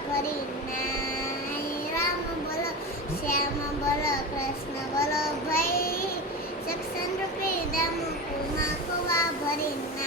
ભરીને રામ બોલો શ્યામ બોલો કૃષ્ણ બોલો ભાઈ સક્ષન રૂપી દમકુમાં કુવા ભરીને